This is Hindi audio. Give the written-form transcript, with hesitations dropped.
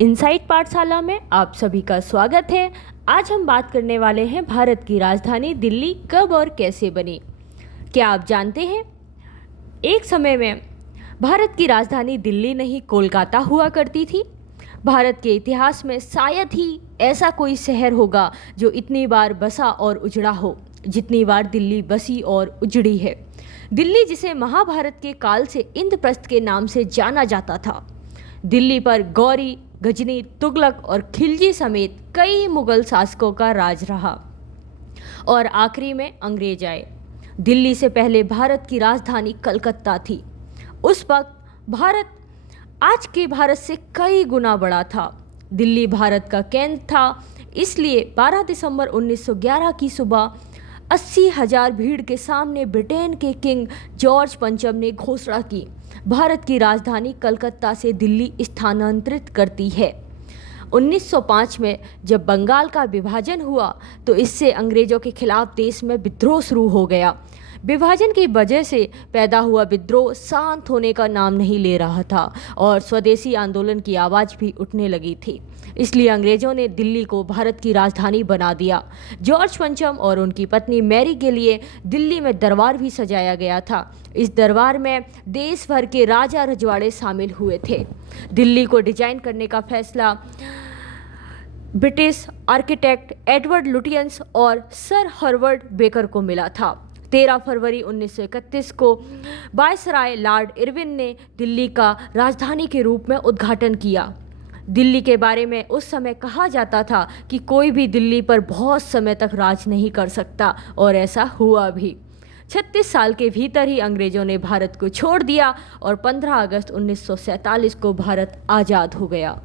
इनसाइट पाठशाला में आप सभी का स्वागत है। आज हम बात करने वाले हैं भारत की राजधानी दिल्ली कब और कैसे बनी। क्या आप जानते हैं, एक समय में भारत की राजधानी दिल्ली नहीं कोलकाता हुआ करती थी। भारत के इतिहास में शायद ही ऐसा कोई शहर होगा जो इतनी बार बसा और उजड़ा हो जितनी बार दिल्ली बसी और उजड़ी है। दिल्ली, जिसे महाभारत के काल से इंद्रप्रस्थ के नाम से जाना जाता था, दिल्ली पर गौरी, गजनी, तुगलक और खिलजी समेत कई मुगल शासकों का राज रहा और आखिरी में अंग्रेज आए। दिल्ली से पहले भारत की राजधानी कलकत्ता थी। उस वक्त भारत आज के भारत से कई गुना बड़ा था। दिल्ली भारत का केंद्र था, इसलिए 12 दिसंबर 1911 की सुबह 80,000 भीड़ के सामने ब्रिटेन के किंग जॉर्ज पंचम ने घोषणा की, भारत की राजधानी कलकत्ता से दिल्ली स्थानांतरित करती है। 1905 में जब बंगाल का विभाजन हुआ तो इससे अंग्रेजों के खिलाफ देश में विद्रोह शुरू हो गया। विभाजन की वजह से पैदा हुआ विद्रोह शांत होने का नाम नहीं ले रहा था और स्वदेशी आंदोलन की आवाज़ भी उठने लगी थी। इसलिए अंग्रेजों ने दिल्ली को भारत की राजधानी बना दिया। जॉर्ज पंचम और उनकी पत्नी मैरी के लिए दिल्ली में दरबार भी सजाया गया था। इस दरबार में देश भर के राजा रजवाड़े शामिल हुए थे। दिल्ली को डिजाइन करने का फैसला ब्रिटिश आर्किटेक्ट एडवर्ड लुटियंस और सर हर्वर्ड बेकर को मिला था। 13 फरवरी 1931 को वायसराय लॉर्ड इरविन ने दिल्ली का राजधानी के रूप में उद्घाटन किया। दिल्ली के बारे में उस समय कहा जाता था कि कोई भी दिल्ली पर बहुत समय तक राज नहीं कर सकता, और ऐसा हुआ भी। 36 साल के भीतर ही अंग्रेजों ने भारत को छोड़ दिया और 15 अगस्त 1947 को भारत आज़ाद हो गया।